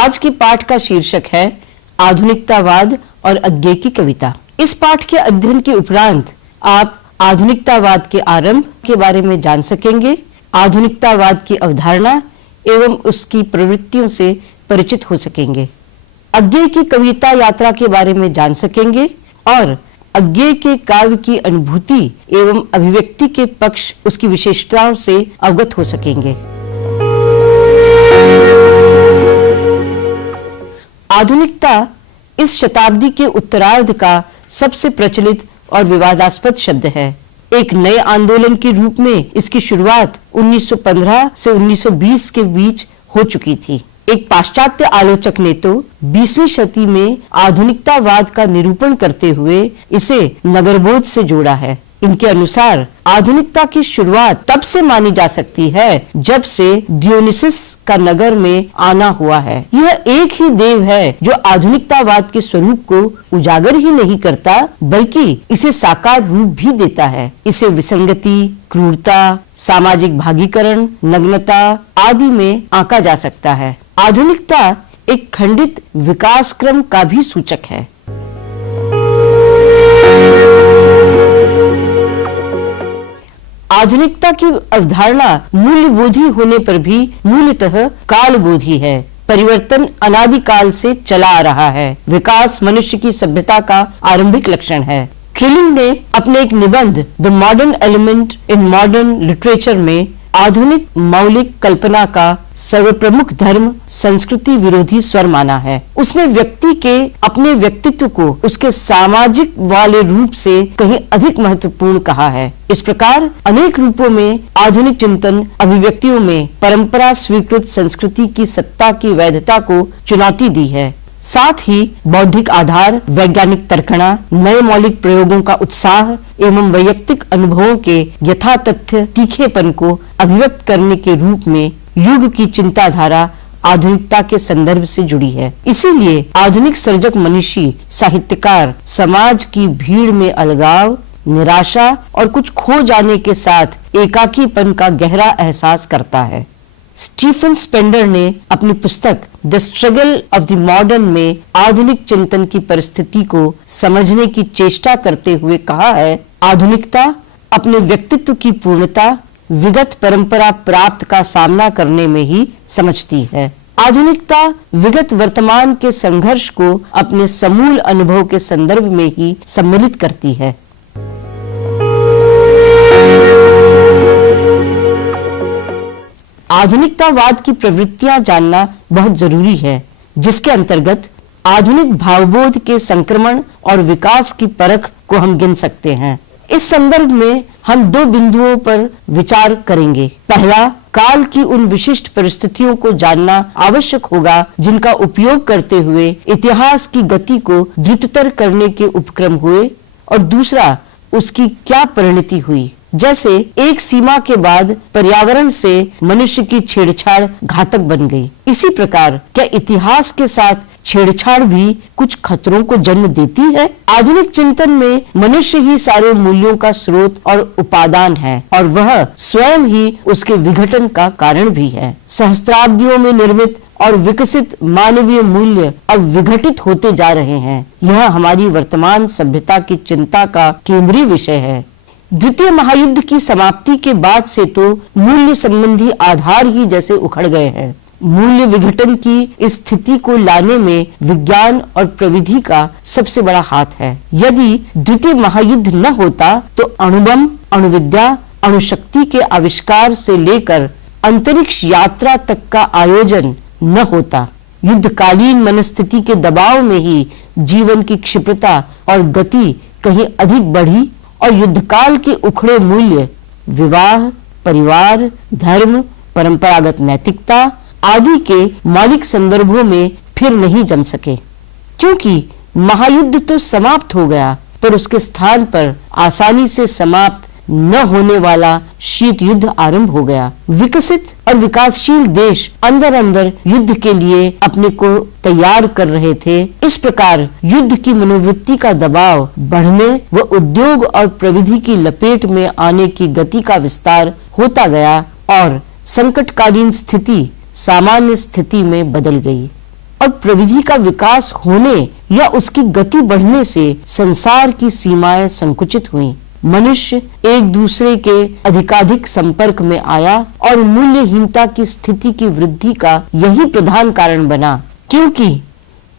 आज के पाठ का शीर्षक है आधुनिकतावाद और अज्ञे की कविता। इस पाठ के अध्ययन के उपरांत आप आधुनिकतावाद के आरंभ के बारे में जान सकेंगे, आधुनिकतावाद की अवधारणा एवं उसकी प्रवृत्तियों से परिचित हो सकेंगे, अज्ञे की कविता यात्रा के बारे में जान सकेंगे और अज्ञे के काव्य की अनुभूति एवं अभिव्यक्ति के पक्ष उसकी विशेषताओं से अवगत हो सकेंगे। आधुनिकता इस शताब्दी के उत्तरार्ध का सबसे प्रचलित और विवादास्पद शब्द है। एक नए आंदोलन के रूप में इसकी शुरुआत 1915 से 1920 के बीच हो चुकी थी। एक पाश्चात्य आलोचक ने तो 20वीं शती में आधुनिकतावाद का निरूपण करते हुए इसे नगरबोध से जोड़ा है। इनके अनुसार आधुनिकता की शुरुआत तब से मानी जा सकती है जब से डियोनिसिस का नगर में आना हुआ है। यह एक ही देव है जो आधुनिकतावाद के स्वरूप को उजागर ही नहीं करता बल्कि इसे साकार रूप भी देता है। इसे विसंगति, क्रूरता, सामाजिक भागीकरण, नग्नता आदि में आंका जा सकता है। आधुनिकता एक खंडित विकास क्रम का भी सूचक है। आधुनिकता की अवधारणा मूल्यबोधी होने पर भी मूलतः कालबोधी है। परिवर्तन अनादिकाल से चला आ रहा है। विकास मनुष्य की सभ्यता का आरंभिक लक्षण है। ट्रिलिंग ने अपने एक निबंध the modern element in modern literature में आधुनिक मौलिक कल्पना का सर्वप्रमुख धर्म संस्कृति विरोधी स्वर माना है। उसने व्यक्ति के अपने व्यक्तित्व को उसके सामाजिक वाले रूप से कहीं अधिक महत्वपूर्ण कहा है। इस प्रकार अनेक रूपों में आधुनिक चिंतन अभिव्यक्तियों में परंपरा स्वीकृत संस्कृति की सत्ता की वैधता को चुनौती दी है। साथ ही बौद्धिक आधार, वैज्ञानिक तर्कणा, नए मौलिक प्रयोगों का उत्साह एवं वैयक्तिक अनुभवों के यथातथ्य तीखेपन को अभिव्यक्त करने के रूप में युग की चिंताधारा आधुनिकता के संदर्भ से जुड़ी है। इसीलिए आधुनिक सर्जक मनीषी साहित्यकार समाज की भीड़ में अलगाव, निराशा और कुछ खो जाने के साथ एकाकीपन का गहरा एहसास करता है। स्टीफन स्पेंडर ने अपनी पुस्तक the struggle of the modern में आधुनिक चिंतन की परिस्थिति को समझने की चेष्टा करते हुए कहा है, आधुनिकता अपने व्यक्तित्व की पूर्णता विगत परंपरा प्राप्त का सामना करने में ही समझती है। आधुनिकता विगत वर्तमान के संघर्ष को अपने समूल अनुभव के संदर्भ में ही सम्मिलित करती है। आधुनिकतावाद की प्रवृत्तियां जानना बहुत जरूरी है, जिसके अंतर्गत आधुनिक भावबोध के संक्रमण और विकास की परख को हम गिन सकते हैं। इस संदर्भ में हम दो बिंदुओं पर विचार करेंगे। पहला, काल की उन विशिष्ट परिस्थितियों को जानना आवश्यक होगा जिनका उपयोग करते हुए इतिहास की गति को द्रुततर करने के उपक्रम हुए, और दूसरा, उसकी क्या परिणति हुई। जैसे एक सीमा के बाद पर्यावरण से मनुष्य की छेड़छाड़ घातक बन गई, इसी प्रकार क्या इतिहास के साथ छेड़छाड़ भी कुछ खतरों को जन्म देती है। आधुनिक चिंतन में मनुष्य ही सारे मूल्यों का स्रोत और उपादान है और वह स्वयं ही उसके विघटन का कारण भी है। सहस्त्राब्दियों में निर्मित और विकसित मानवीय मूल्य अब विघटित होते जा रहे हैं। यह हमारी वर्तमान सभ्यता की चिंता का केंद्रीय विषय है। द्वितीय महायुद्ध की समाप्ति के बाद से तो मूल्य संबंधी आधार ही जैसे उखड़ गए हैं। मूल्य विघटन की इस स्थिति को लाने में विज्ञान और प्रविधि का सबसे बड़ा हाथ है। यदि द्वितीय महायुद्ध न होता तो अणुबम, अणुविद्या, अणुशक्ति के आविष्कार से लेकर अंतरिक्ष यात्रा तक का आयोजन न होता। युद्धकालीन मनस्थिति के दबाव में ही जीवन की क्षिप्रता और गति कहीं अधिक बढ़ी और युद्धकाल के उखड़े मूल्य विवाह, परिवार, धर्म, परंपरागत नैतिकता आदि के मौलिक संदर्भों में फिर नहीं जम सके। क्योंकि महायुद्ध तो समाप्त हो गया, पर उसके स्थान पर आसानी से समाप्त न होने वाला शीत युद्ध आरंभ हो गया। विकसित और विकासशील देश अंदर अंदर युद्ध के लिए अपने को तैयार कर रहे थे। इस प्रकार युद्ध की मनोवृत्ति का दबाव बढ़ने व उद्योग और प्रविधि की लपेट में आने की गति का विस्तार होता गया और संकटकालीन स्थिति सामान्य स्थिति में बदल गई। और प्रविधि का विकास होने या उसकी गति बढ़ने से संसार की सीमाएं संकुचित हुईं। मनुष्य एक दूसरे के अधिकाधिक संपर्क में आया और मूल्यहीनता की स्थिति की वृद्धि का यही प्रधान कारण बना, क्योंकि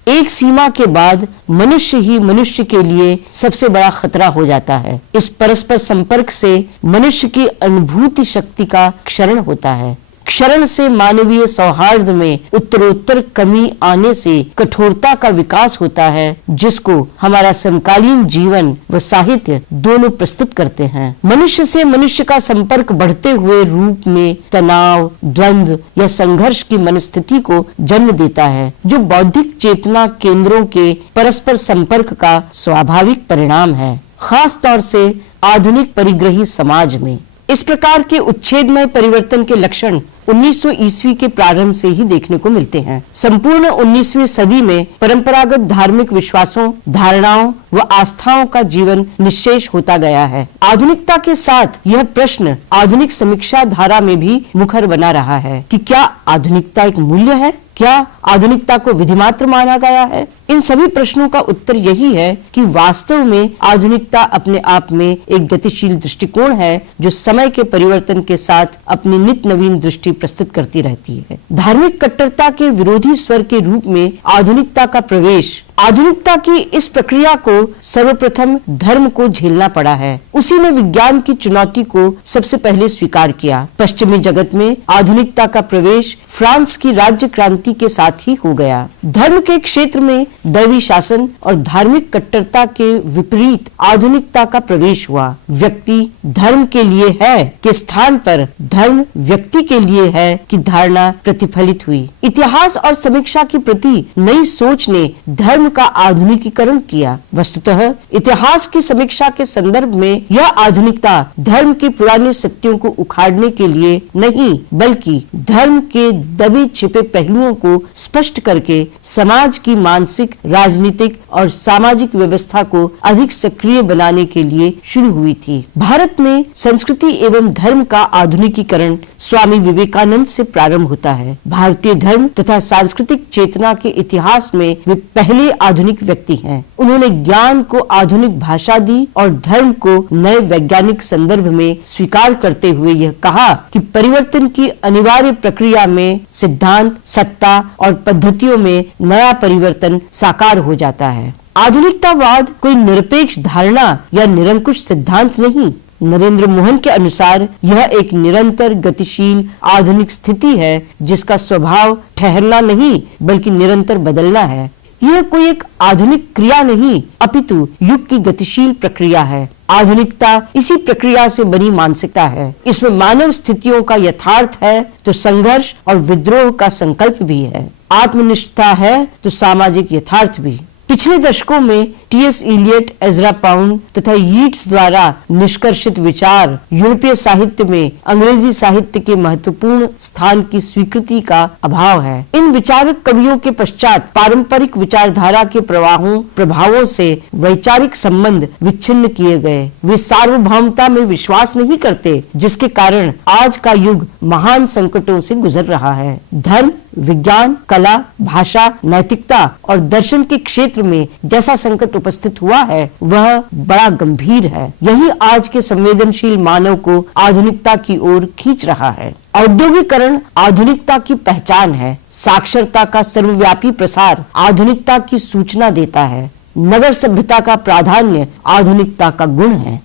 एक सीमा के बाद मनुष्य ही मनुष्य के लिए सबसे बड़ा खतरा हो जाता है। इस परस्पर संपर्क से मनुष्य की अनुभूति शक्ति का क्षरण होता है। क्षरण से मानवीय सौहार्द में उत्तरोत्तर कमी आने से कठोरता का विकास होता है, जिसको हमारा समकालीन जीवन व साहित्य दोनों प्रस्तुत करते हैं। मनुष्य से मनुष्य का संपर्क बढ़ते हुए रूप में तनाव, द्वंद्व या संघर्ष की मनस्थिति को जन्म देता है, जो बौद्धिक चेतना केंद्रों के परस्पर संपर्क का स्वाभाविक परिणाम है, खास तौर से आधुनिक परिग्रही समाज में। इस प्रकार के उच्छेदमय परिवर्तन के लक्षण 1900 ईस्वी के प्रारंभ से ही देखने को मिलते हैं। संपूर्ण 19वीं सदी में परंपरागत धार्मिक विश्वासों, धारणाओं व आस्थाओं का जीवन निश्शेष होता गया है। आधुनिकता के साथ यह प्रश्न आधुनिक समीक्षा धारा में भी मुखर बना रहा है कि क्या आधुनिकता एक मूल्य है? क्या आधुनिकता को विधिमात्र माना गया है? इन सभी प्रश्नों का उत्तर यही है कि वास्तव में आधुनिकता अपने आप में एक गतिशील दृष्टिकोण है, जो समय के परिवर्तन के साथ अपनी नित्य नवीन दृष्टि प्रस्तुत करती रहती है। धार्मिक कट्टरता के विरोधी स्वर के रूप में आधुनिकता का प्रवेश, आधुनिकता की इस प्रक्रिया को सर्वप्रथम धर्म को झेलना पड़ा है। उसी ने विज्ञान की चुनौती को सबसे पहले स्वीकार किया। पश्चिमी जगत में आधुनिकता का प्रवेश फ्रांस की राज्य क्रांति के साथ ही हो गया। धर्म के क्षेत्र में दैवी शासन और धार्मिक कट्टरता के विपरीत आधुनिकता का प्रवेश हुआ। व्यक्ति धर्म के लिए है के स्थान पर धर्म व्यक्ति के लिए है की धारणा प्रतिफलित हुई। इतिहास और समीक्षा के प्रति नई सोच ने धर्म का आधुनिकीकरण किया। वस्तुतः इतिहास की समीक्षा के संदर्भ में यह आधुनिकता धर्म के पुराने सत्यों को उखाड़ने के लिए नहीं, बल्कि धर्म के दबे छिपे पहलुओं को स्पष्ट करके समाज की मानसिक, राजनीतिक और सामाजिक व्यवस्था को अधिक सक्रिय बनाने के लिए शुरू हुई थी। भारत में संस्कृति एवं धर्म का आधुनिकीकरण स्वामी विवेकानंद से प्रारंभ होता है। भारतीय धर्म तथा सांस्कृतिक चेतना के इतिहास में वे पहले आधुनिक व्यक्ति हैं। उन्होंने ज्ञान को आधुनिक भाषा दी और धर्म को नए वैज्ञानिक संदर्भ में स्वीकार करते हुए यह कहा कि परिवर्तन की अनिवार्य प्रक्रिया में सिद्धांत, सत्ता और पद्धतियों में नया परिवर्तन साकार हो जाता है। आधुनिकतावाद कोई निरपेक्ष धारणा या निरंकुश सिद्धांत नहीं। नरेंद्र मोहन के अनुसार यह एक निरंतर गतिशील आधुनिक स्थिति है, जिसका स्वभाव ठहरना नहीं बल्कि निरंतर बदलना है। यह कोई एक आधुनिक क्रिया नहीं, अपितु युग की गतिशील प्रक्रिया है। आधुनिकता इसी प्रक्रिया से बनी मानसिकता है। इसमें मानव स्थितियों का यथार्थ है तो संघर्ष और विद्रोह का संकल्प भी है। आत्मनिष्ठता है तो सामाजिक यथार्थ भी। पिछले दशकों में टी.एस. इलियट, एज़रा पाउंड तथा यीट्स द्वारा निष्कर्षित विचार यूरोपीय साहित्य में अंग्रेजी साहित्य के महत्वपूर्ण स्थान की स्वीकृति का अभाव है। इन विचारक कवियों के पश्चात पारंपरिक विचारधारा के प्रभावों से वैचारिक संबंध विच्छिन्न किए गए। वे सार्वभौमता में विश्वास नहीं करते, जिसके कारण आज का युग महान संकटों से गुजर रहा है। धर्म, विज्ञान, कला, भाषा, नैतिकता और दर्शन के क्षेत्र में जैसा संकट उपस्थित हुआ है वह बड़ा गंभीर है। यही आज के संवेदनशील मानव को आधुनिकता की ओर खींच रहा है। औद्योगिकरण आधुनिकता की पहचान है। साक्षरता का सर्वव्यापी प्रसार आधुनिकता की सूचना देता है। नगर सभ्यता का प्राधान्य आधुनिकता का गुण है।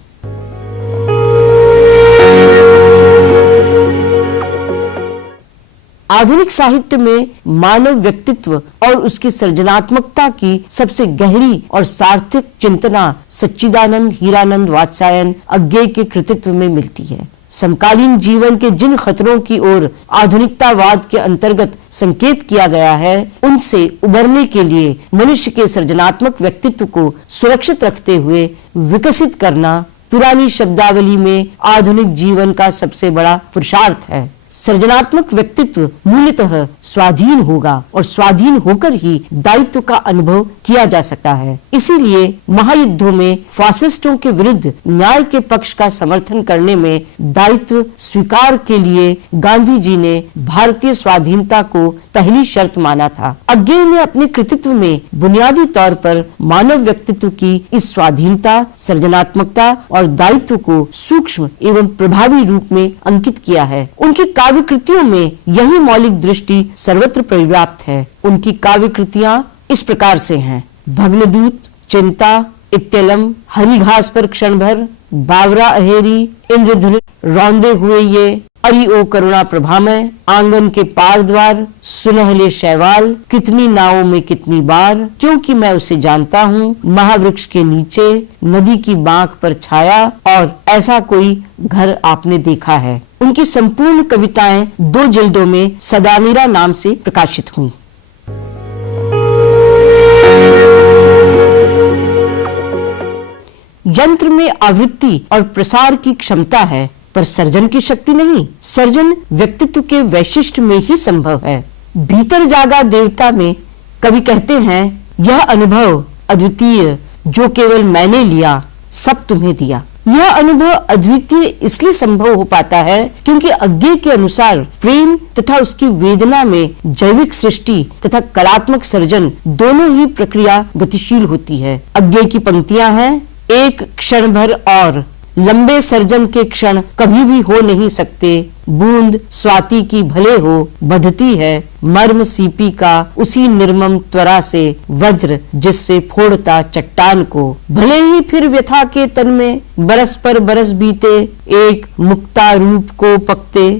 आधुनिक साहित्य में मानव व्यक्तित्व और उसकी सृजनात्मकता की सबसे गहरी और सार्थक चिंतना सच्चिदानंद हीरानंद वात्स्यायन अज्ञेय के कृतित्व में मिलती है। समकालीन जीवन के जिन खतरों की ओर आधुनिकतावाद के अंतर्गत संकेत किया गया है, उनसे उबरने के लिए मनुष्य के सृजनात्मक व्यक्तित्व को सुरक्षित रखते हुए विकसित करना पुरानी शब्दावली में आधुनिक जीवन का सबसे बड़ा पुरुषार्थ है। सृजनात्मक व्यक्तित्व मूलतः स्वाधीन होगा और स्वाधीन होकर ही दायित्व का अनुभव किया जा सकता है। इसीलिए महायुद्धों में फासिस्टों के विरुद्ध न्याय के पक्ष का समर्थन करने में दायित्व स्वीकार के लिए गांधी जी ने भारतीय स्वाधीनता को पहली शर्त माना था। अज्ञे ने अपने कृतित्व में बुनियादी तौर पर मानव व्यक्तित्व की इस स्वाधीनता, सृजनात्मकता और दायित्व को सूक्ष्म एवं प्रभावी रूप में अंकित किया है। उनकी काव्य कृतियों में यही मौलिक दृष्टि सर्वत्र परिव्याप्त है। उनकी काव्य कृतियां इस प्रकार से हैं: भग्नदूत, चिंता, इत्यलम, हरी घास पर क्षण भर, बावरा अहेरी, इंद्रधनुष, रौंदे हुए ये, अरि ओ करुणा प्रभामय, आंगन के पार द्वार, सुनहले शैवाल, कितनी नावों में कितनी बार, क्योंकि मैं उसे जानता हूँ, महावृक्ष के नीचे, नदी की बांक पर छाया, और ऐसा कोई घर आपने देखा है। उनकी संपूर्ण कविताएं 2 जिल्दों में सदानीरा नाम से प्रकाशित हुई। यंत्र में आवृत्ति और प्रसार की क्षमता है, पर सर्जन की शक्ति नहीं। सर्जन व्यक्तित्व के वैशिष्ट्य में ही संभव है। भीतर जागा देवता में कवि कहते हैं, यह अनुभव अद्वितीय जो केवल मैंने लिया, सब तुम्हें दिया। यह अनुभव अद्वितीय इसलिए संभव हो पाता है क्योंकि अज्ञे के अनुसार प्रेम तथा उसकी वेदना में जैविक सृष्टि तथा कलात्मक सर्जन दोनों ही प्रक्रिया गतिशील होती है। अज्ञे की पंक्तियां हैं, एक क्षण भर और लंबे सर्जन के क्षण कभी भी हो नहीं सकते, बूंद स्वाति की भले हो बधती है, मर्म सीपी का उसी निर्मम त्वरा से वज्र जिससे फोड़ता चट्टान को, भले ही फिर व्यथा के तन में बरस पर बरस बीते, एक मुक्ता रूप को पकते।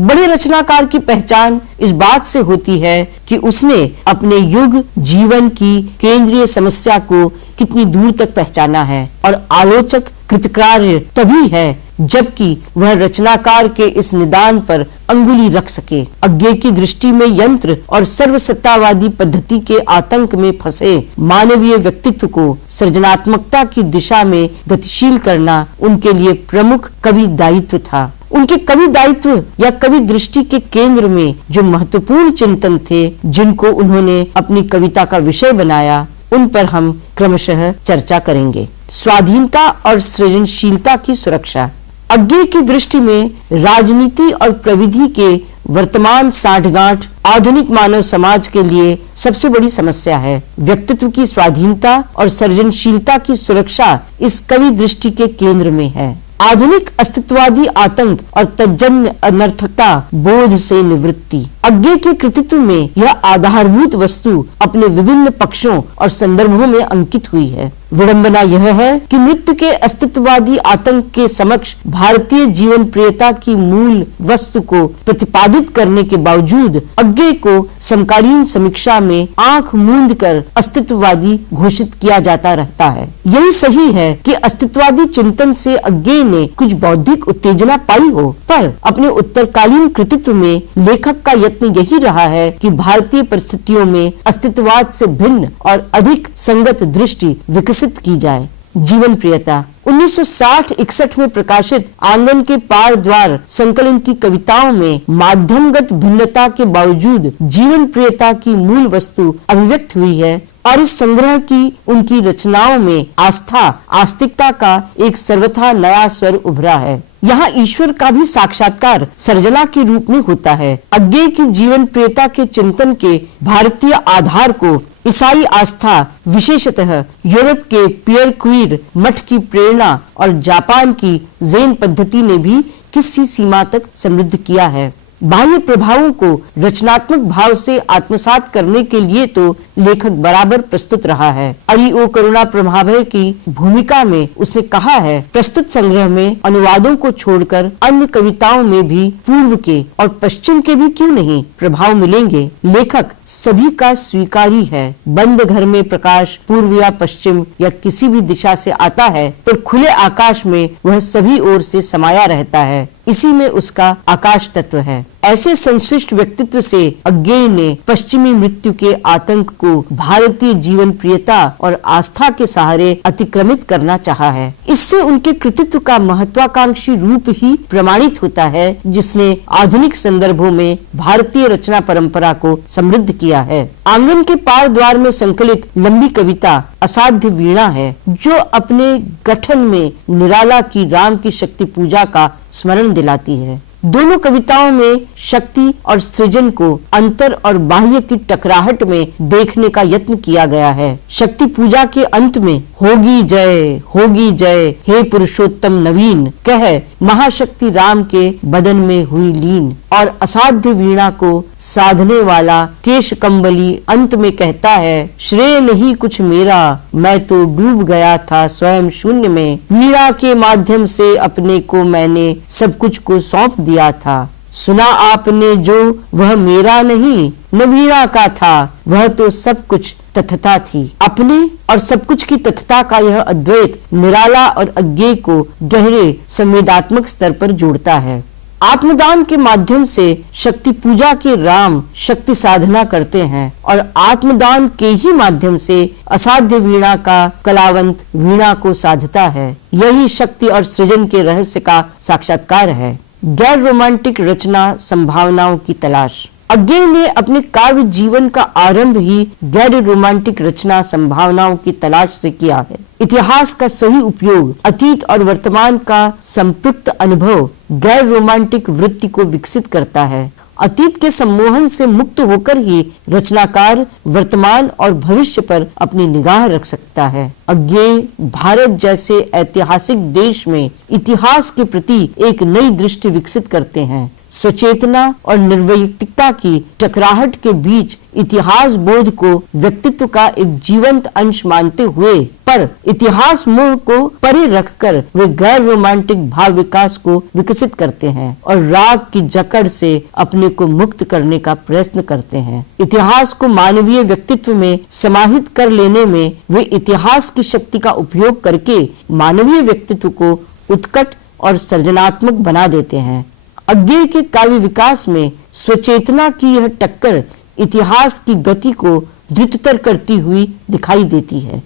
बड़े रचनाकार की पहचान इस बात से होती है कि उसने अपने युग जीवन की केंद्रीय समस्या को कितनी दूर तक पहचाना है, और आलोचक कृतकार्य तभी है जबकि वह रचनाकार के इस निदान पर अंगुली रख सके। अज्ञे की दृष्टि में यंत्र और सर्वसत्तावादी पद्धति के आतंक में फंसे मानवीय व्यक्तित्व को सृजनात्मकता की दिशा में गतिशील करना उनके लिए प्रमुख कवि दायित्व था। उनके कवि दायित्व या कवि दृष्टि के केंद्र में जो महत्वपूर्ण चिंतन थे, जिनको उन्होंने अपनी कविता का विषय बनाया, उन पर हम क्रमशः चर्चा करेंगे। स्वाधीनता और सृजनशीलता की सुरक्षा। अज्ञे की दृष्टि में राजनीति और प्रविधि के वर्तमान साठगांठ आधुनिक मानव समाज के लिए सबसे बड़ी समस्या है। व्यक्तित्व की स्वाधीनता और सृजनशीलता की सुरक्षा इस कवि दृष्टि के केंद्र में है। आधुनिक अस्तित्ववादी आतंक और तज्जन्य अनर्थकता बोध से निवृत्ति। अज्ञे के कृतित्व में यह आधारभूत वस्तु अपने विभिन्न पक्षों और संदर्भों में अंकित हुई है। विडंबना यह है कि मृत्यु के अस्तित्ववादी आतंक के समक्ष भारतीय जीवन प्रियता की मूल वस्तु को प्रतिपादित करने के बावजूद अज्ञे को समकालीन समीक्षा में आंख मूंद कर अस्तित्ववादी घोषित किया जाता रहता है। यही सही है कि अस्तित्ववादी चिंतन से अज्ञे ने कुछ बौद्धिक उत्तेजना पाई हो, पर अपने उत्तरकालीन कृतित्व में लेखक का यत्न यही रहा है कि भारतीय परिस्थितियों में अस्तित्ववाद से भिन्न और अधिक संगत दृष्टि विकसित की जाए। जीवन प्रियता। 1960-61 में प्रकाशित आंगन के पार द्वार संकलन की कविताओं में माध्यमगत भिन्नता के बावजूद जीवन प्रियता की मूल वस्तु अभिव्यक्त हुई है, और इस संग्रह की उनकी रचनाओं में आस्था, आस्तिकता का एक सर्वथा नया स्वर उभरा है। यहाँ ईश्वर का भी साक्षात्कार सर्जना के रूप में होता है। अज्ञे की जीवन प्रियता के चिंतन के भारतीय आधार को ईसाई आस्था, विशेषतः यूरोप के पियर क्वीर मठ की प्रेरणा और जापान की ज़ेन पद्धति ने भी किसी सीमा तक समृद्ध किया है। बाह्य प्रभावों को रचनात्मक भाव से आत्मसात करने के लिए तो लेखक बराबर प्रस्तुत रहा है। अरि ओ करुणा प्रभामय की भूमिका में उसने कहा है, प्रस्तुत संग्रह में अनुवादों को छोड़कर अन्य कविताओं में भी पूर्व के और पश्चिम के भी क्यों नहीं प्रभाव मिलेंगे। लेखक सभी का स्वीकारी है। बंद घर में प्रकाश पूर्व या पश्चिम या किसी भी दिशा से आता है, पर खुले आकाश में वह सभी ओर से समाया रहता है। इसी में उसका आकाश तत्व है। ऐसे संश्लिष्ट व्यक्तित्व से अज्ञेय ने पश्चिमी मृत्यु के आतंक को भारतीय जीवन प्रियता और आस्था के सहारे अतिक्रमित करना चाहा है। इससे उनके कृतित्व का महत्वाकांक्षी रूप ही प्रमाणित होता है, जिसने आधुनिक संदर्भों में भारतीय रचना परंपरा को समृद्ध किया है। आंगन के पार द्वार में संकलित लंबी कविता असाध्य वीणा है, जो अपने गठन में निराला की राम की शक्ति पूजा का स्मरण दिलाती है। दोनों कविताओं में शक्ति और सृजन को अंतर और बाह्य की टकराहट में देखने का यत्न किया गया है। शक्ति पूजा के अंत में होगी जय हे पुरुषोत्तम नवीन कह महाशक्ति राम के बदन में हुई लीन, और असाध्य वीणा को साधने वाला केश कंबली अंत में कहता है श्रेय नहीं कुछ मेरा, मैं तो डूब गया था स्वयं शून्य में। वीणा के माध्यम से अपने को मैंने सब कुछ को सौंप दिया था। सुना आपने जो वह मेरा नहीं, न वीणा का था, वह तो सब कुछ तथता थी। अपने और सब कुछ की तथता का यह अद्वैत निराला और अज्ञेय को गहरे संवेदात्मक स्तर पर जोड़ता है। आत्मदान के माध्यम से शक्ति पूजा के राम शक्ति साधना करते हैं और आत्मदान के ही माध्यम से असाध्य वीणा का कलावंत वीणा को साधता है। यही शक्ति और सृजन के रहस्य का साक्षात्कार है। गैर रोमांटिक रचना संभावनाओं की तलाश। अज्ञेय ने अपने काव्य जीवन का आरंभ ही गैर रोमांटिक रचना संभावनाओं की तलाश से किया है। इतिहास का सही उपयोग, अतीत और वर्तमान का संपृक्त अनुभव गैर रोमांटिक वृत्ति को विकसित करता है। अतीत के सम्मोहन से मुक्त होकर ही रचनाकार वर्तमान और भविष्य पर अपनी निगाह रख सकता है। अज्ञेय भारत जैसे ऐतिहासिक देश में इतिहास के प्रति एक नई दृष्टि विकसित करते हैं। स्वचेतना और निर्वैयक्तिकता की टकराहट के बीच इतिहास बोध को व्यक्तित्व का एक जीवंत अंश मानते हुए, पर इतिहास मोह को परे रखकर वे गैर रोमांटिक भाव विकास को विकसित करते हैं और राग की जकड़ से अपने को मुक्त करने का प्रयत्न करते हैं। इतिहास को मानवीय व्यक्तित्व में समाहित कर लेने में वे इतिहास की शक्ति का उपयोग करके मानवीय व्यक्तित्व को उत्कट और सृजनात्मक बना देते हैं। अज्ञेय के काव्य विकास में स्वचेतना की यह टक्कर इतिहास की गति को द्रुततर करती हुई दिखाई देती है।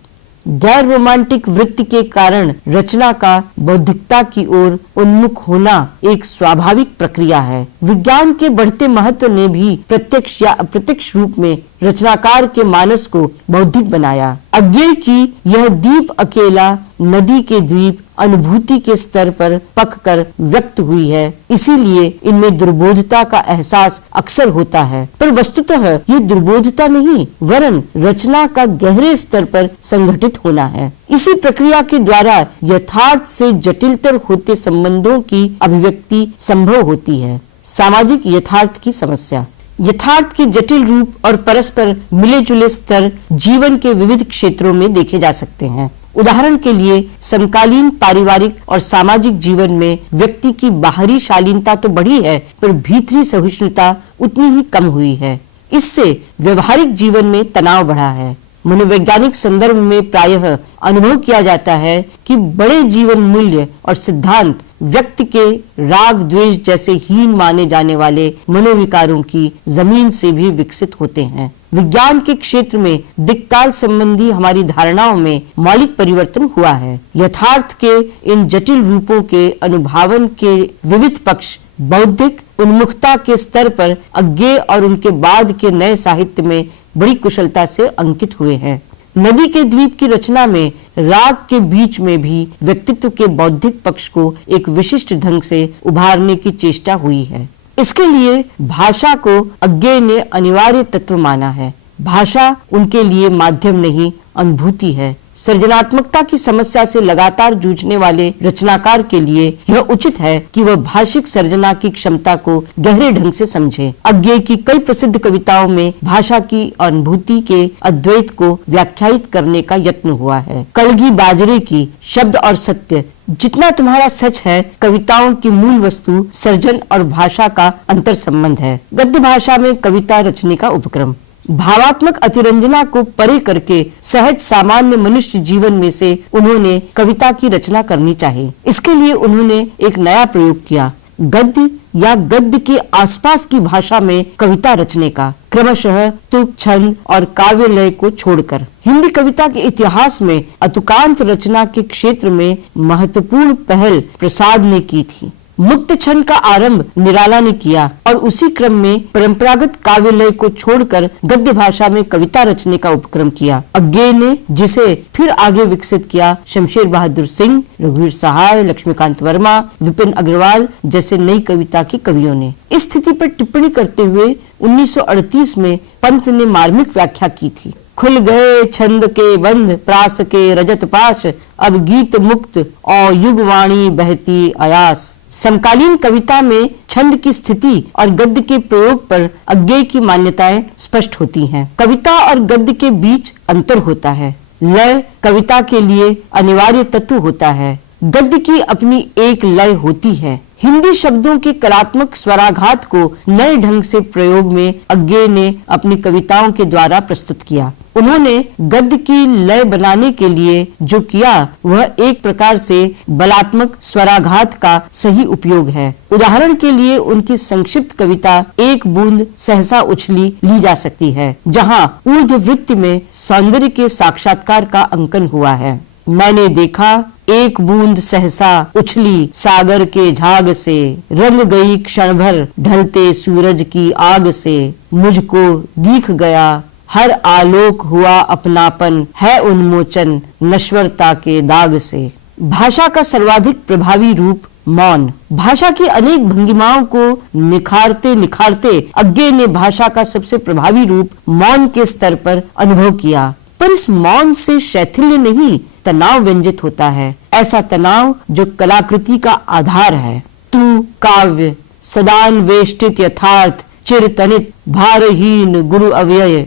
गैर रोमांटिक वृत्ति के कारण रचना का बौद्धिकता की ओर उन्मुख होना एक स्वाभाविक प्रक्रिया है। विज्ञान के बढ़ते महत्व ने भी प्रत्यक्ष या अप्रत्यक्ष रूप में रचनाकार के मानस को बौद्धिक बनाया। अज्ञेय की यह दीप अकेला नदी के द्वीप अनुभूति के स्तर पर पककर व्यक्त हुई है, इसीलिए इनमें दुर्बोधता का एहसास अक्सर होता है। पर वस्तुतः ये दुर्बोधता नहीं, वरन रचना का गहरे स्तर पर संगठित होना है। इसी प्रक्रिया के द्वारा यथार्थ से जटिलतर होते संबंधों की अभिव्यक्ति संभव होती है। सामाजिक यथार्थ की समस्या। यथार्थ के जटिल रूप और परस्पर मिले जुले स्तर जीवन के विविध क्षेत्रों में देखे जा सकते हैं। उदाहरण के लिए समकालीन पारिवारिक और सामाजिक जीवन में व्यक्ति की बाहरी शालीनता तो बढ़ी है, पर भीतरी सहिष्णुता उतनी ही कम हुई है। इससे व्यवहारिक जीवन में तनाव बढ़ा है। मनोवैज्ञानिक संदर्भ में प्रायः अनुभव किया जाता है कि बड़े जीवन मूल्य और सिद्धांत व्यक्ति के राग द्वेष जैसे हीन माने जाने वाले मनोविकारों की जमीन से भी विकसित होते हैं। विज्ञान के क्षेत्र में दिक्काल संबंधी हमारी धारणाओं में मौलिक परिवर्तन हुआ है। यथार्थ के इन जटिल रूपों के अनुभावन के विविध पक्ष बौद्धिक उन्मुखता के स्तर पर अज्ञेय और उनके बाद के नए साहित्य में बड़ी कुशलता से अंकित हुए हैं। नदी के द्वीप की रचना में राग के बीच में भी व्यक्तित्व के बौद्धिक पक्ष को एक विशिष्ट ढंग से उभारने की चेष्टा हुई है। इसके लिए भाषा को अज्ञेय ने अनिवार्य तत्व माना है। भाषा उनके लिए माध्यम नहीं, अनुभूति है। सृजनात्मकता की समस्या से लगातार जूझने वाले रचनाकार के लिए यह उचित है कि वह भाषिक सर्जना की क्षमता को गहरे ढंग से समझे। अज्ञेय की कई प्रसिद्ध कविताओं में भाषा की अनुभूति के अद्वैत को व्याख्यायित करने का यत्न हुआ है। कलगी बाजरे की शब्द और सत्य, जितना तुम्हारा सच है, कविताओं की मूल वस्तु सर्जन और भाषा का अंतर संबंध है। गद्य भाषा में कविता रचने का उपक्रम। भावात्मक अतिरंजना को परे करके सहज सामान्य मनुष्य जीवन में से उन्होंने कविता की रचना करनी चाहिए। इसके लिए उन्होंने एक नया प्रयोग किया। गद्य या गद्य के आसपास की भाषा में कविता रचने का, क्रमशः तुक, छंद और काव्य लय को छोड़कर। हिंदी कविता के इतिहास में अतुकांत रचना के क्षेत्र में महत्वपूर्ण पहल प्रसाद ने की थी। मुक्त छंद का आरंभ निराला ने किया और उसी क्रम में परंपरागत काव्य लय को छोड़कर गद्य भाषा में कविता रचने का उपक्रम किया। अज्ञेय ने, जिसे फिर आगे विकसित किया शमशेर बहादुर सिंह, रघुवीर सहाय, लक्ष्मीकांत वर्मा, विपिन अग्रवाल जैसे नई कविता के कवियों ने। इस स्थिति पर टिप्पणी करते हुए 1938 में पंत ने मार्मिक व्याख्या की थी। खुल गए छंद के बंध, प्रास के रजत पाश, अब गीत मुक्त और युगवाणी बहती आयास। समकालीन कविता में छंद की स्थिति और गद्य के प्रयोग पर अज्ञेय की मान्यताएं स्पष्ट होती हैं। कविता और गद्य के बीच अंतर होता है। लय कविता के लिए अनिवार्य तत्व होता है, गद्य की अपनी एक लय होती है। हिंदी शब्दों के कलात्मक स्वराघात को नए ढंग से प्रयोग में अज्ञेय ने अपनी कविताओं के द्वारा प्रस्तुत किया। उन्होंने गद्य की लय बनाने के लिए जो किया वह एक प्रकार से बलात्मक स्वराघात का सही उपयोग है। उदाहरण के लिए उनकी संक्षिप्त कविता एक बूंद सहसा उछली ली जा सकती है, जहां ऊर्ध्व वृत्त में सौंदर्य के साक्षात्कार का अंकन हुआ है। मैंने देखा एक बूंद सहसा उछली सागर के झाग से, रंग गई क्षण भर ढलते सूरज की आग से, मुझको दिख गया हर आलोक हुआ अपनापन, है उन्मोचन नश्वरता के दाग से। भाषा का सर्वाधिक प्रभावी रूप मौन। भाषा की अनेक भंगिमाओं को निखारते निखारते अज्ञेय ने भाषा का सबसे प्रभावी रूप मौन के स्तर पर अनुभव किया। पर इस मौन से शैथिल्य नहीं, तनाव व्यंजित होता है, ऐसा तनाव जो कलाकृति का आधार है। तू काव्य सदान्वेष्टित यथार्थ चिरतनित भारहीन गुरु अव्यय,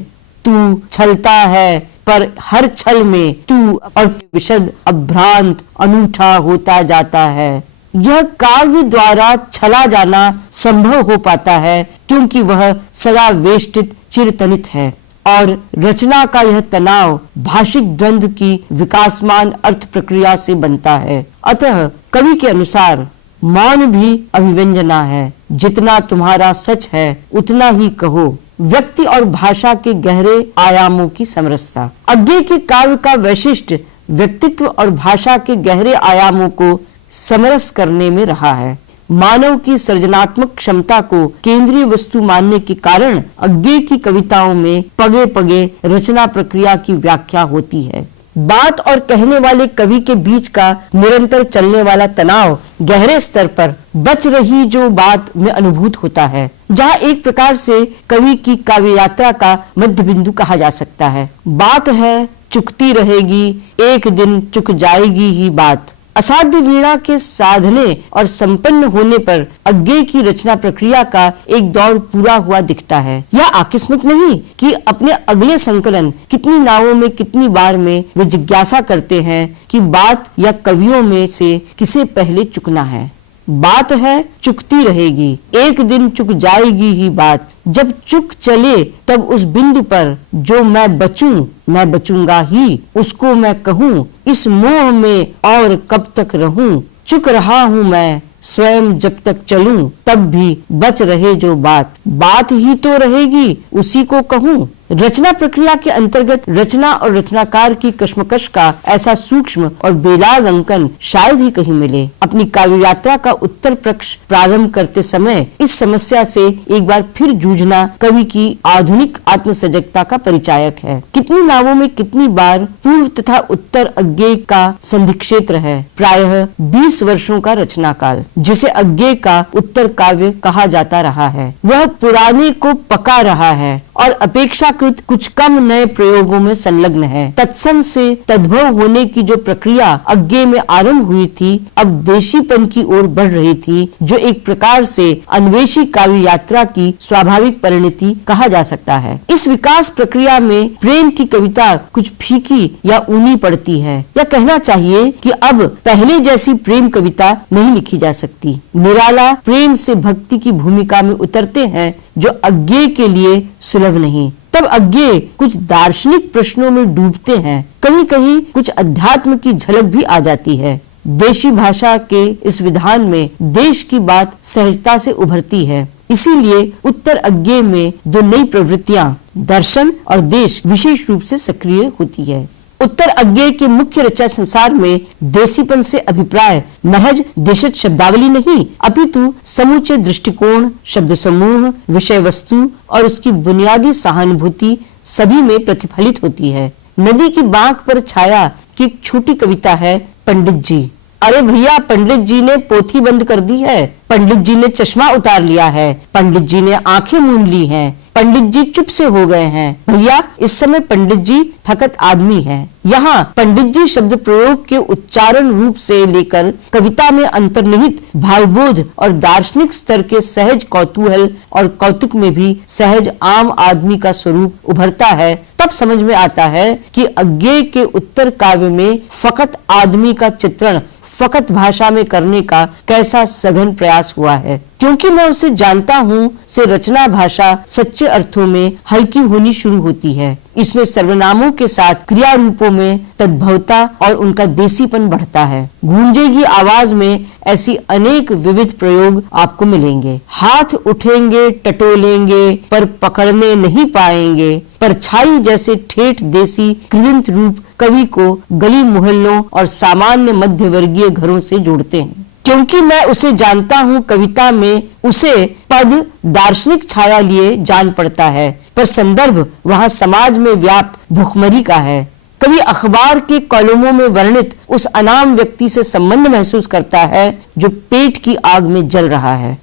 तू छलता है पर हर छल में तू और विशद अभ्रांत अनूठा होता जाता है। यह काव्य द्वारा छला जाना संभव हो पाता है क्योंकि वह सदा वेष्टित चिरतनित है और रचना का यह तनाव भाषिक द्वंद्व की विकासमान अर्थ प्रक्रिया से बनता है। अतः कवि के अनुसार मौन भी अभिव्यंजना है। जितना तुम्हारा सच है उतना ही कहो। व्यक्ति और भाषा के गहरे आयामों की समरसता। अज्ञेय के काव्य का वैशिष्ट व्यक्तित्व और भाषा के गहरे आयामों को समरस करने में रहा है। मानव की सृजनात्मक क्षमता को केंद्रीय वस्तु मानने के कारण अज्ञेय की कविताओं में पगे पगे रचना प्रक्रिया की व्याख्या होती है। बात और कहने वाले कवि के बीच का निरंतर चलने वाला तनाव गहरे स्तर पर बच रही जो बात में अनुभूत होता है, जहाँ एक प्रकार से कवि की काव्य यात्रा का मध्य बिंदु कहा जा सकता है। बात है चुकती रहेगी, एक दिन चुक जाएगी ही बात। असाध्य वीणा के साधने और संपन्न होने पर अज्ञेय की रचना प्रक्रिया का एक दौर पूरा हुआ दिखता है। यह आकस्मिक नहीं कि अपने अगले संकलन कितनी नावों में कितनी बार में वे जिज्ञासा करते हैं कि बात या कवियों में से किसे पहले चुकना है। बात है चुकती रहेगी, एक दिन चुक जाएगी ही बात। जब चुक चले तब उस बिंदु पर जो मैं बचूं, मैं बचूंगा ही, उसको मैं कहूँ इस मोह में और कब तक रहूं। चुक रहा हूँ मैं स्वयं जब तक चलूं, तब भी बच रहे जो बात। बात ही तो रहेगी उसी को कहूँ। रचना प्रक्रिया के अंतर्गत रचना और रचनाकार की कश्मकश का ऐसा सूक्ष्म और बेलाग अंकन शायद ही कहीं मिले। अपनी काव्य यात्रा का उत्तर पक्ष प्रारंभ करते समय इस समस्या से एक बार फिर जूझना कवि की आधुनिक आत्मसजगता का परिचायक है। कितनी नावों में कितनी बार पूर्व तथा उत्तर अज्ञेय का संधि क्षेत्र है। प्रायः 20 वर्षों का रचना काल, जिसे अज्ञेय का उत्तर काव्य कहा जाता रहा है, वह पुराने को पका रहा है और अपेक्षाकृत कुछ कम नए प्रयोगों में संलग्न है। तत्सम से तद्भव होने की जो प्रक्रिया अज्ञेय में आरंभ हुई थी, अब देशीपन की ओर बढ़ रही थी, जो एक प्रकार से अन्वेषी काव्य यात्रा की स्वाभाविक परिणति कहा जा सकता है। इस विकास प्रक्रिया में प्रेम की कविता कुछ फीकी या ऊनी पड़ती है, या कहना चाहिए कि अब पहले जैसी प्रेम कविता नहीं लिखी जा सकती। निराला प्रेम से भक्ति की भूमिका में उतरते हैं जो अज्ञेय के लिए सुलभ नहीं। तब अज्ञेय कुछ दार्शनिक प्रश्नों में डूबते हैं, कहीं कहीं कुछ अध्यात्म की झलक भी आ जाती है। देशी भाषा के इस विधान में देश की बात सहजता से उभरती है। इसीलिए उत्तर अज्ञेय में दो नई प्रवृत्तियां, दर्शन और देश, विशेष रूप से सक्रिय होती है। उत्तर अज्ञेय के मुख्य रचा संसार में देसीपन से अभिप्राय महज देशज शब्दावली नहीं, अपितु समूचे दृष्टिकोण, शब्द समूह, विषय वस्तु और उसकी बुनियादी सहानुभूति सभी में प्रतिफलित होती है। नदी की बांक पर छाया की एक छोटी कविता है पंडित जी। अरे भैया, पंडित जी ने पोथी बंद कर दी है, पंडित जी ने चश्मा उतार लिया है, पंडित जी ने आंखें मूंद ली हैं, पंडित जी चुप से हो गए हैं। भैया, इस समय पंडित जी फकत आदमी हैं। यहाँ पंडित जी शब्द प्रयोग के उच्चारण रूप से लेकर कविता में अंतर्निहित भावबोध और दार्शनिक स्तर के सहज कौतूहल और कौतुक में भी सहज आम आदमी का स्वरूप उभरता है। तब समझ में आता है कि अज्ञेय के उत्तर काव्य में फकत आदमी का चित्रण फकत भाषा में करने का कैसा सघन प्रयास हुआ है। क्योंकि मैं उसे जानता हूँ से रचना भाषा सच्चे अर्थों में हल्की होनी शुरू होती है। इसमें सर्वनामों के साथ क्रिया रूपों में तद्भवता और उनका देसीपन बढ़ता है। गूंजेगी आवाज में ऐसी अनेक विविध प्रयोग आपको मिलेंगे। हाथ उठेंगे टटोलेंगे पर पकड़ने नहीं पाएंगे, परछाई जैसे ठेठ देसी कृदंत रूप कवि को गली मोहल्लों और सामान्य मध्य वर्गीय घरों से जोड़ते हैं। क्योंकि मैं उसे जानता हूँ, कविता में उसे पद दार्शनिक छाया लिए जान पड़ता है, पर संदर्भ वहाँ समाज में व्याप्त भुखमरी का है। कवि अखबार के कॉलमों में वर्णित उस अनाम व्यक्ति से संबंध महसूस करता है जो पेट की आग में जल रहा है।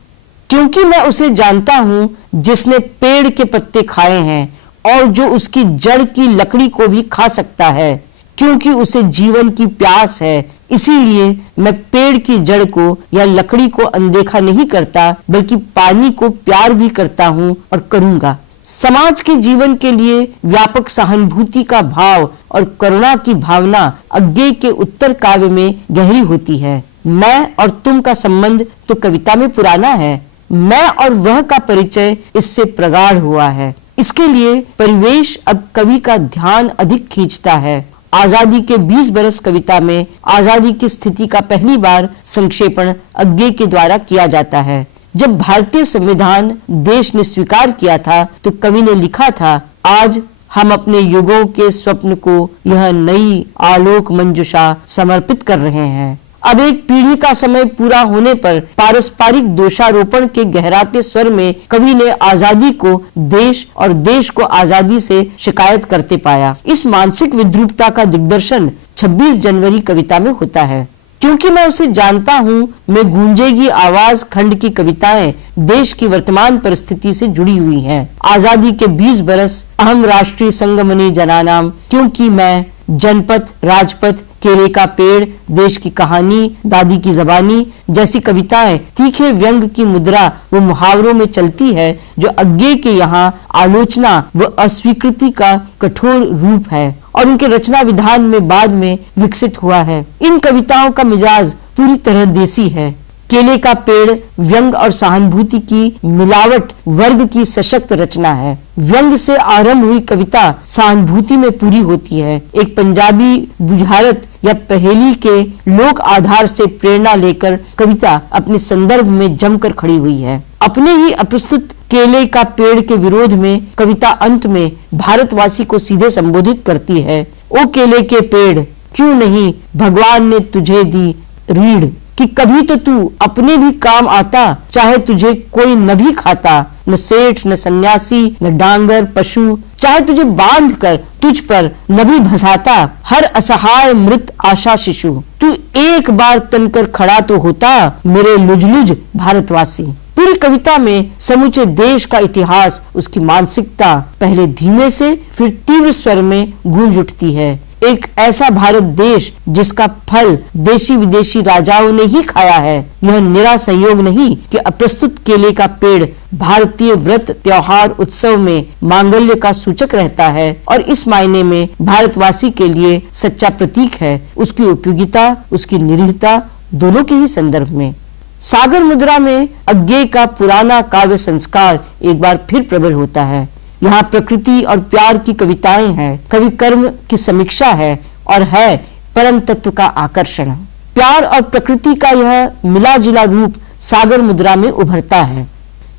क्योंकि मैं उसे जानता हूँ जिसने पेड़ के पत्ते खाए हैं और जो उसकी जड़ की लकड़ी को भी खा सकता है, क्योंकि उसे जीवन की प्यास है। इसीलिए मैं पेड़ की जड़ को या लकड़ी को अनदेखा नहीं करता, बल्कि पानी को प्यार भी करता हूँ और करूँगा। समाज के जीवन के लिए व्यापक सहानुभूति का भाव और करुणा की भावना अज्ञेय के उत्तर काव्य में गहरी होती है। मैं और तुम का संबंध तो कविता में पुराना है। मैं और वह का परिचय इससे प्रगाढ़ हुआ है। इसके लिए परिवेश अब कवि का ध्यान अधिक खींचता है। आजादी के 20 बरस कविता में आजादी की स्थिति का पहली बार संक्षेपण अज्ञेय के द्वारा किया जाता है। जब भारतीय संविधान देश ने स्वीकार किया था तो कवि ने लिखा था, आज हम अपने युगों के स्वप्न को यह नई आलोक मंजुषा समर्पित कर रहे हैं। अब एक पीढ़ी का समय पूरा होने पर पारस्परिक दोषारोपण के गहराते स्वर में कवि ने आजादी को देश और देश को आजादी से शिकायत करते पाया। इस मानसिक विद्रूपता का दिग्दर्शन 26 जनवरी कविता में होता है। क्योंकि मैं उसे जानता हूँ में गूंजेगी आवाज खंड की कविताएं देश की वर्तमान परिस्थिति से जुड़ी हुई हैं। आजादी के 20 बरस, अहम राष्ट्रीय संगमनी जनानाम, क्योंकि मैं, जनपथ, राजपथ, केले का पेड़, देश की कहानी, दादी की जबानी जैसी कविताएं तीखे व्यंग की मुद्रा व मुहावरों में चलती है, जो अज्ञेय के यहाँ आलोचना व अस्वीकृति का कठोर रूप है और उनके रचना विधान में बाद में विकसित हुआ है। इन कविताओं का मिजाज पूरी तरह देसी है। केले का पेड़ व्यंग और सहानुभूति की मिलावट वर्ग की सशक्त रचना है। व्यंग से आरंभ हुई कविता सहानुभूति में पूरी होती है। एक पंजाबी बुझारत या पहेली के लोक आधार से प्रेरणा लेकर कविता अपने संदर्भ में जमकर खड़ी हुई है। अपने ही अप्रस्तुत केले का पेड़ के विरोध में कविता अंत में भारतवासी को सीधे संबोधित करती है, ओ केले के पेड़, क्यों नहीं भगवान ने तुझे दी रीढ़, कि कभी तो तू अपने भी काम आता, चाहे तुझे कोई न भी खाता, न सेठ न सन्यासी न डांगर पशु, चाहे तुझे बांध कर तुझ पर न भी भसाता, हर असहाय मृत आशा शिशु, तू एक बार तनकर खड़ा तो होता, मेरे लुझलुझ भारतवासी। पूरी कविता में समूचे देश का इतिहास, उसकी मानसिकता पहले धीमे से फिर तीव्र स्वर में गूंज उठती है। एक ऐसा भारत देश जिसका फल देशी विदेशी राजाओं ने ही खाया है। यह निरा संयोग नहीं कि अप्रस्तुत केले का पेड़ भारतीय व्रत त्योहार उत्सव में मांगल्य का सूचक रहता है और इस मायने में भारतवासी के लिए सच्चा प्रतीक है, उसकी उपयोगिता, उसकी निरीहता दोनों के ही संदर्भ में। सागर मुद्रा में अज्ञेय का पुराना काव्य संस्कार एक बार फिर प्रबल होता है। यहाँ प्रकृति और प्यार की कविताएं हैं, कवि कर्म की समीक्षा है और है परम तत्व का आकर्षण। प्यार और प्रकृति का यह मिला जुला रूप सागर मुद्रा में उभरता है।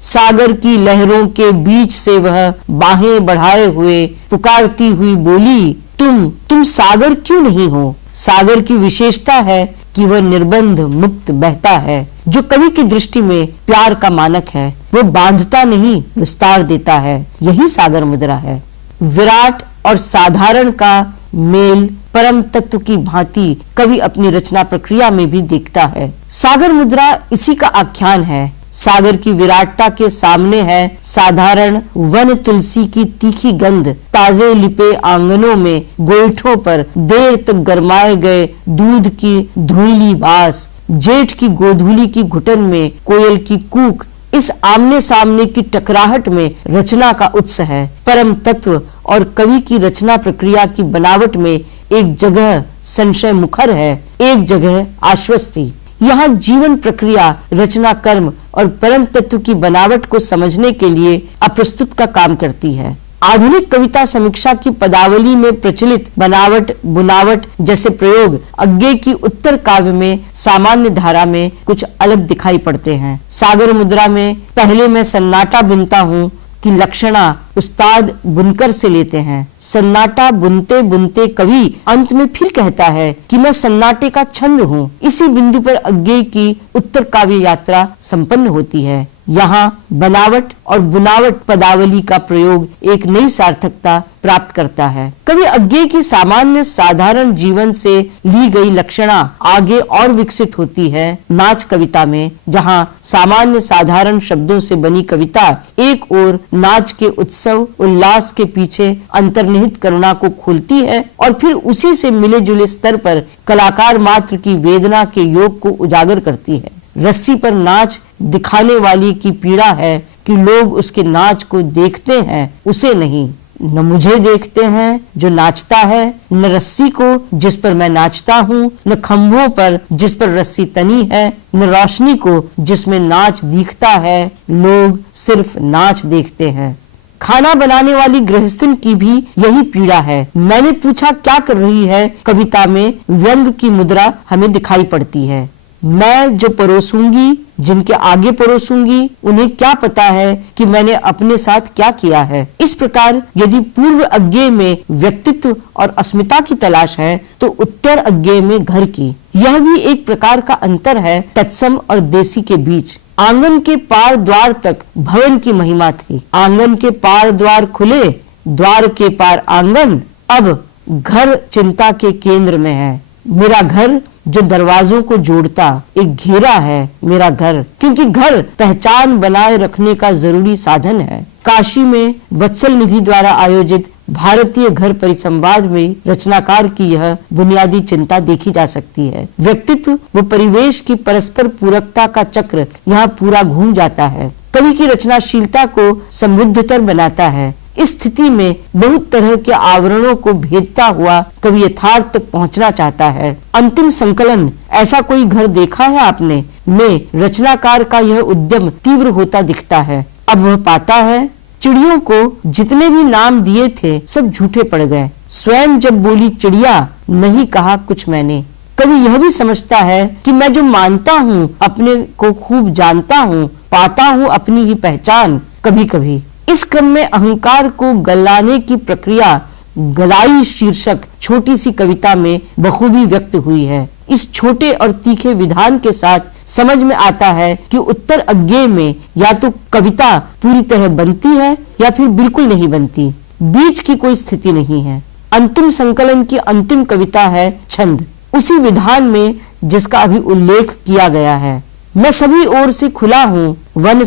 सागर की लहरों के बीच से वह बाहें बढ़ाए हुए पुकारती हुई बोली, तुम सागर क्यों नहीं हो? सागर की विशेषता है कि वह निर्बंध मुक्त बहता है। जो कवि की दृष्टि में प्यार का मानक है, वो बांधता नहीं, विस्तार देता है। यही सागर मुद्रा है। विराट और साधारण का मेल परम तत्व की भांति कवि अपनी रचना प्रक्रिया में भी देखता है। सागर मुद्रा इसी का आख्यान है। सागर की विराटता के सामने है साधारण वन तुलसी की तीखी गंध, ताजे लिपे आंगनों में गोईठों पर देर तक गरमाए गए दूध की धुईली बास, जेठ की गोधूली की घुटन में कोयल की कूक। इस आमने सामने की टकराहट में रचना का उत्स है। परम तत्व और कवि की रचना प्रक्रिया की बनावट में एक जगह संशय मुखर है, एक जगह आश्वस्ति। यहाँ जीवन प्रक्रिया, रचना कर्म और परम तत्व की बनावट को समझने के लिए अप्रस्तुत का काम करती है। आधुनिक कविता समीक्षा की पदावली में प्रचलित बनावट, बुनावट जैसे प्रयोग अज्ञे की उत्तर काव्य में सामान्य धारा में कुछ अलग दिखाई पड़ते हैं। सागर मुद्रा में पहले मैं सन्नाटा बुनता हूँ की लक्षणा उस्ताद बुनकर से लेते हैं। सन्नाटा बुनते बुनते कवि अंत में फिर कहता है कि मैं सन्नाटे का छंद हूँ। इसी बिंदु पर अज्ञे की उत्तर काव्य यात्रा संपन्न होती है। यहाँ बनावट और बुनावट पदावली का प्रयोग एक नई सार्थकता प्राप्त करता है। कवि अज्ञे की सामान्य साधारण जीवन से ली गई लक्षणा आगे और विकसित होती है नाच कविता में, जहाँ सामान्य साधारण शब्दों से बनी कविता एक ओर नाच के उत्सव उल्लास के पीछे अंतर्निहित करुणा को खोलती है और फिर उसी से मिले जुले स्तर पर कलाकार मात्र की वेदना के योग को उजागर करती है। रस्सी पर नाच दिखाने वाली की पीड़ा है कि लोग उसके नाच को देखते हैं, उसे नहीं। न मुझे देखते हैं जो नाचता है, न रस्सी को जिस पर मैं नाचता हूँ, न खंभों पर जिस पर रस्सी तनी है, न रोशनी को जिसमें नाच दिखता है। लोग सिर्फ नाच देखते हैं। खाना बनाने वाली गृहस्थन की भी यही पीड़ा है। मैंने पूछा क्या कर रही है कविता में व्यंग की मुद्रा हमें दिखाई पड़ती है। मैं जो परोसूंगी, जिनके आगे परोसूंगी, उन्हें क्या पता है कि मैंने अपने साथ क्या किया है। इस प्रकार यदि पूर्व अज्ञे में व्यक्तित्व और अस्मिता की तलाश है तो उत्तर अज्ञे में घर की। यह भी एक प्रकार का अंतर है तत्सम और देसी के बीच। आंगन के पार द्वार तक भवन की महिमा थी। आंगन के पार द्वार खुले, द्वार के पार आंगन। अब घर चिंता के केंद्र में है। मेरा घर जो दरवाजों को जोड़ता एक घेरा है मेरा घर, क्योंकि घर पहचान बनाए रखने का जरूरी साधन है। काशी में वत्सल निधि द्वारा आयोजित भारतीय घर परिसंवाद में रचनाकार की यह बुनियादी चिंता देखी जा सकती है। व्यक्तित्व व परिवेश की परस्पर पूरकता का चक्र यहाँ पूरा घूम जाता है। कवि की रचनाशीलता को समृद्धतर बनाता है। इस स्थिति में बहुत तरह के आवरणों को भेदता हुआ कवि यथार्थ तक पहुंचना चाहता है। अंतिम संकलन ऐसा कोई घर देखा है आपने में रचनाकार का यह उद्यम तीव्र होता दिखता है। अब वह पाता है चिड़ियों को जितने भी नाम दिए थे सब झूठे पड़ गए। स्वयं जब बोली चिड़िया, नहीं कहा कुछ मैंने। कवि यह भी समझता है कि मैं जो मानता हूँ अपने को खूब जानता हूँ, पाता हूँ अपनी ही पहचान। कभी कभी इस क्रम में अहंकार को गलाने की प्रक्रिया गलाई शीर्षक छोटी सी कविता में बखूबी व्यक्त हुई है। इस छोटे और तीखे विधान के साथ समझ में आता है कि उत्तर अज्ञे में या तो कविता पूरी तरह बनती है या फिर बिल्कुल नहीं बनती। बीच की कोई स्थिति नहीं है। अंतिम संकलन की अंतिम कविता है छंद, उसी विधान में जिसका अभी उल्लेख किया गया है। मैं सभी ओर से खुला हूँ, वन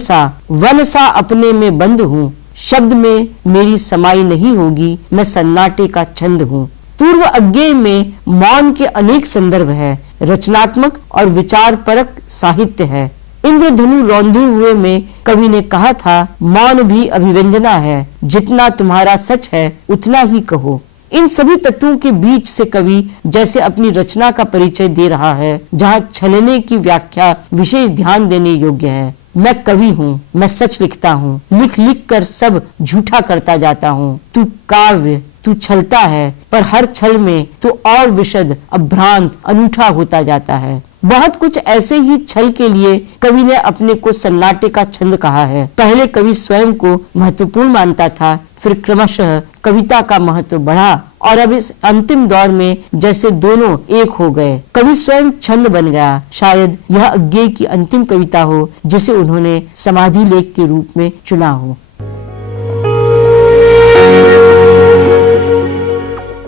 सा अपने में बंद हूँ। शब्द में मेरी समाई नहीं होगी, मैं सन्नाटे का छंद हूँ। पूर्व अज्ञे में मौन के अनेक संदर्भ है। रचनात्मक और विचार परक साहित्य है। इंद्रधनु रौंदे हुए में कवि ने कहा था, मौन भी अभिव्यंजना है, जितना तुम्हारा सच है उतना ही कहो। इन सभी तत्वों के बीच से कवि जैसे अपनी रचना का परिचय दे रहा है, जहाँ छलने की व्याख्या विशेष ध्यान देने योग्य है। मैं कवि हूँ, मैं सच लिखता हूँ, लिख लिख कर सब झूठा करता जाता हूँ। तू काव्य तू छलता है, पर हर छल में तू और विशद, अभ्रांत, अनूठा होता जाता है। बहुत कुछ ऐसे ही छल के लिए कवि ने अपने को सन्नाटे का छंद कहा है। पहले कवि स्वयं को महत्वपूर्ण मानता था, फिर क्रमशः कविता का महत्व बढ़ा और अब इस अंतिम दौर में जैसे दोनों एक हो गए। कवि स्वयं छंद बन गया। शायद यह अज्ञेय की अंतिम कविता हो जिसे उन्होंने समाधि लेख के रूप में चुना हो।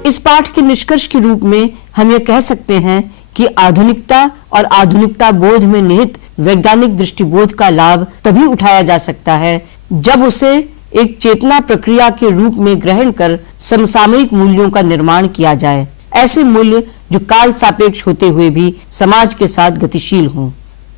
इस पाठ के निष्कर्ष के रूप में हम ये कह सकते हैं कि आधुनिकता और आधुनिकता बोध में निहित वैज्ञानिक दृष्टिबोध का लाभ तभी उठाया जा सकता है जब उसे एक चेतना प्रक्रिया के रूप में ग्रहण कर समसामयिक मूल्यों का निर्माण किया जाए। ऐसे मूल्य जो काल सापेक्ष होते हुए भी समाज के साथ गतिशील हों।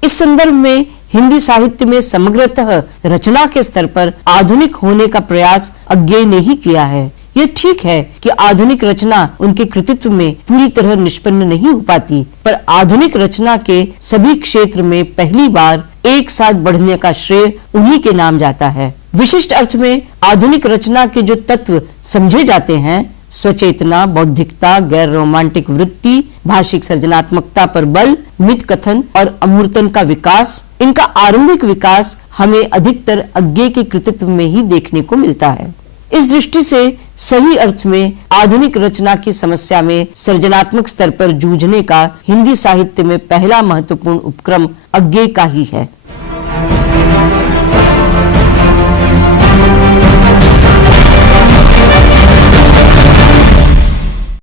इस संदर्भ में हिंदी साहित्य में समग्रतः रचना के स्तर पर आधुनिक होने का प्रयास अज्ञेय ने ही किया है। ये ठीक है कि आधुनिक रचना उनके कृतित्व में पूरी तरह निष्पन्न नहीं हो पाती, पर आधुनिक रचना के सभी क्षेत्र में पहली बार एक साथ बढ़ने का श्रेय उन्हीं के नाम जाता है। विशिष्ट अर्थ में आधुनिक रचना के जो तत्व समझे जाते हैं, स्वचेतना, बौद्धिकता, गैर रोमांटिक वृत्ति, भाषिक सर्जनात्मकता पर बल, मित कथन और अमूर्तन का विकास, इनका आरंभिक विकास हमें अधिकतर अज्ञेय के कृतित्व में ही देखने को मिलता है। इस दृष्टि से सही अर्थ में आधुनिक रचना की समस्या में सृजनात्मक स्तर पर जूझने का हिंदी साहित्य में पहला महत्वपूर्ण उपक्रम अज्ञेय का ही है।